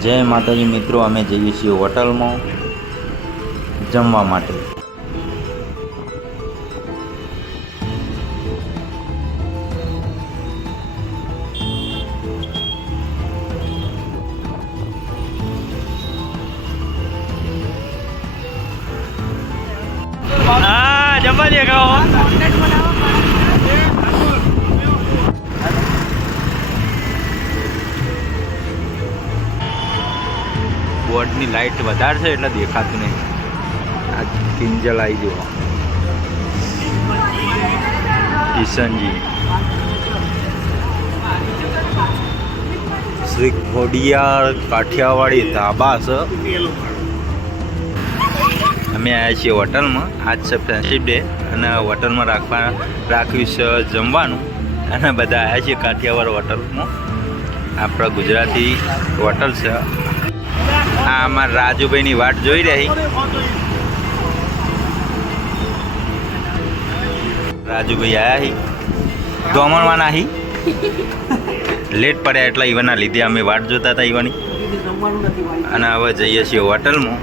જય માતાજી મિત્રો અમે જઈએ છીએ હોટલમાં જમવા માટે. જમવા દે બોર્ડની લાઇટ વધારે છે એટલે દેખાતું નહીં. આ કિંજલ આવી જુઓ કિશનજી. શ્રી ખોડિયાર કાઠિયાવાડી ધાબા છે. અમે આવ્યા છીએ હોટલમાં. આજ છે ફ્રેન્ડશીપ ડે અને હોટલમાં રાખવા રાખ્યું છે જમવાનું. અને બધા આવ્યા છીએ કાઠિયાવાડ હોટલમાં. આપણા ગુજરાતી હોટલ છે. આ અમારા રાજુભાઈની વાટ જોઈ રહી. રાજુભાઈ આયા હી? દોમણમાં નાહી લેટ પડ્યા એટલા ઈવાના લીધે અમે વાટ જોતા હતા ઈવાની અને હવે જઈએ છીએ હોટલમાં.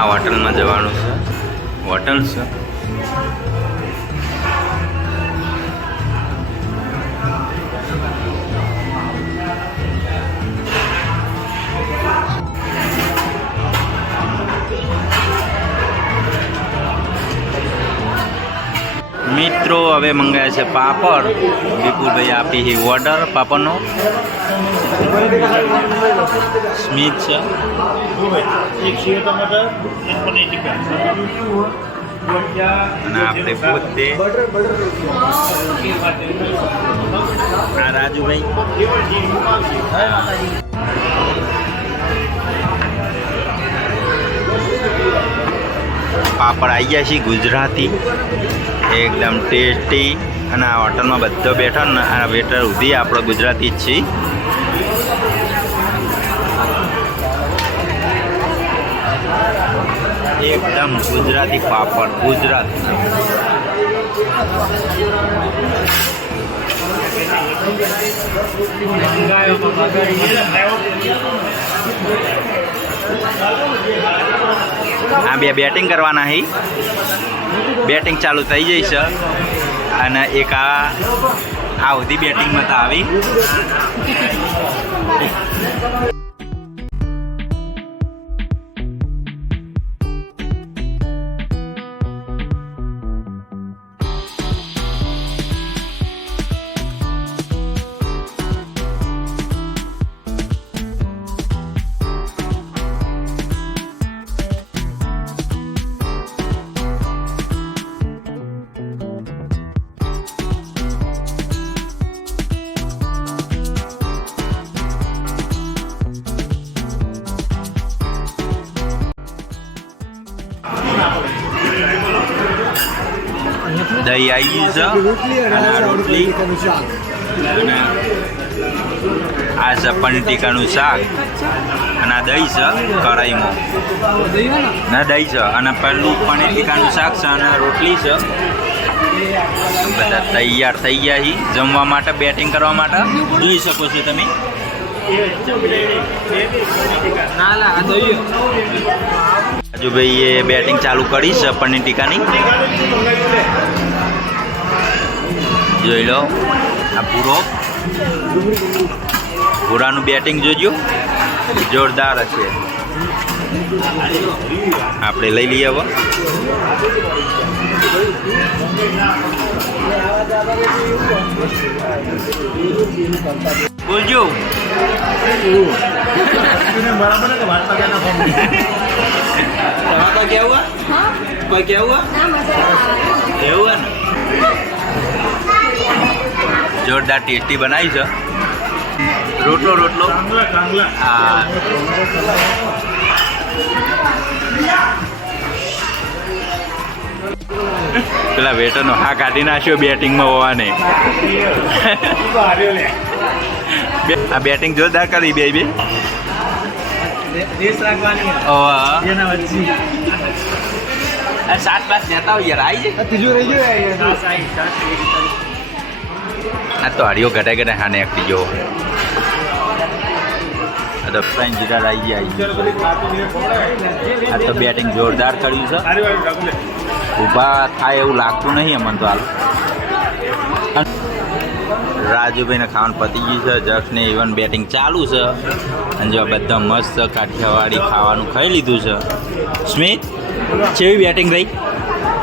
આ હોટલમાં જવાનું છે. હોટલ છે. મિત્રો હવે મંગાયા છે પાપડ. વિપુલભાઈ આપી છે ઓર્ડર પાપડનો. સ્મિત છે. અને આપણે પોતે આ રાજુભાઈ. પાપડ આવી ગયા છે ગુજરાતી. એકદમ ટેસ્ટી અને આ હોટલમાં બધો બેઠો ને આ વેટર સુધી આપણો ગુજરાતી જ છીએ. એકદમ ગુજરાતી પાપડ, ગુજરાત. આ બે બેટિંગ કરવાના હી. બેટિંગ ચાલુ થઈ જઈ છે. અને એક આ આ બેટિંગમાં તો આવી. દહીં આવી છે. અને રોટલી. આ છે પનીર ટીકાનું શાક. અને આ દહીં છે કઢાઈમાં. ના દહીં છે. અને પેલું પનીર ટીકાનું શાક છે અને રોટલી છે. બધા તૈયાર થઈ ગયા છે જમવા માટે, બેટિંગ કરવા માટે. જોઈ શકો છો તમે. રાજુભાઈએ બેટિંગ ચાલુ કરી છે પનીર ટીકાની. જોઈ લો. આ પૂરો. પૂરાનું બેટિંગ જોજો. જોરદાર હશે. આપણે લઈ લઈએ હવે. બોલજો. બરાબર કે વાર્તા ક્યાં હુઆ એવું ને જોરદાર ટેસ્ટી બનાવી છે. રોટલો રોટલો. કાંગલા કાંગલા પેલા વેટરનો હા કાઢી નાખ્યો બેટિંગમાં હોવાને. આ બેટિંગ જોરદાર કરી બે બે. દેશ રાખવાની ઓવા એના વચ્ચે. આ સાત પાસ જતા હોય યાર આવી જાય. ત્રીજું રહી ગયું આ તો હરિયો ઘટે ઘટે હાને એકટી જો આ તો ફ્રેન્ચ જીરા આવી જાય આ તો બેટિંગ જોરદાર કર્યું છે. ઊભા થાય એવું લાગતું નહીં અમને તો હાલ. રાજુભાઈને ખાવાનું પતી ગયું છે જક્ષને ઇવન બેટિંગ ચાલુ છે. અને જો બધા મસ્ત કાઠિયાવાડી ખાવાનું ખાઈ લીધું છે. સ્મિત કેવી બેટિંગ રહી?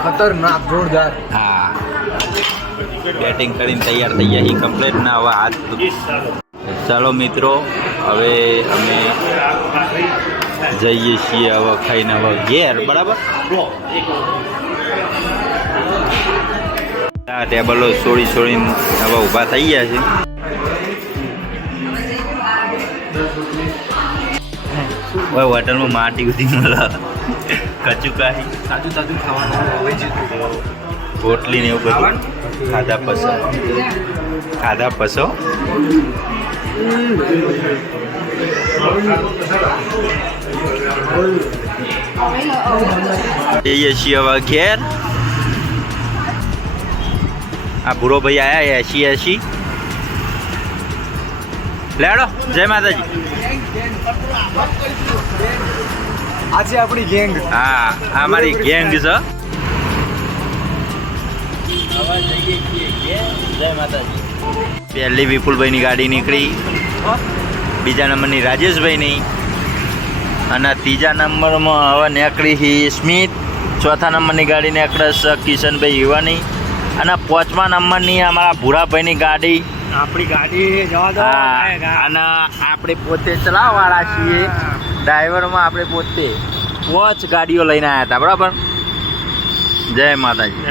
ખતરનાક જોરદાર. હા. બેટિંગ કરીને તૈયાર થઈ ગયા. એ કમ્પ્લીટ ના હવે હાથ ચાલો મિત્રો હવે અમે જઈએ છીએ હવે ખાઈને હવે ઘેર બરાબર? આ ટેબલો છોડી છોડીને હવે ઊભા થઈ ગયા છે. હવે હોટલમાં માટી ઉધી મળે કચુકાહી તાજું તાજું ખાવાનું રોટલી ને એવું બધું. ખાધા પસો ખાધા પસો જઈએ છીએ હવે ઘેર. આ ભૂરો ભાઈ આયા એસી એસી. લેડો જય માતાજી. આજે આપણી ગેંગ. હા આ મારી ગેંગ છે. પહેલી વિપુલભાઈની ગાડી નીકળી. બીજા નંબરની રાજેશભાઈની. અને ત્રીજા નંબરમાં હવે નીકળી હી સ્મિત. ચોથા નંબરની ગાડી નીકળે કિશનભાઈ યુવાની. અને પાંચમા નંબરની અમારા ભૂરાભાઈની ગાડી. આપણી ગાડી અને આપણે પોતે ચલાવવાળા છીએ. ડ્રાઈવરમાં આપણે પોતે પાંચ ગાડીઓ લઈને આવ્યા હતા. બરાબર? જય માતાજી.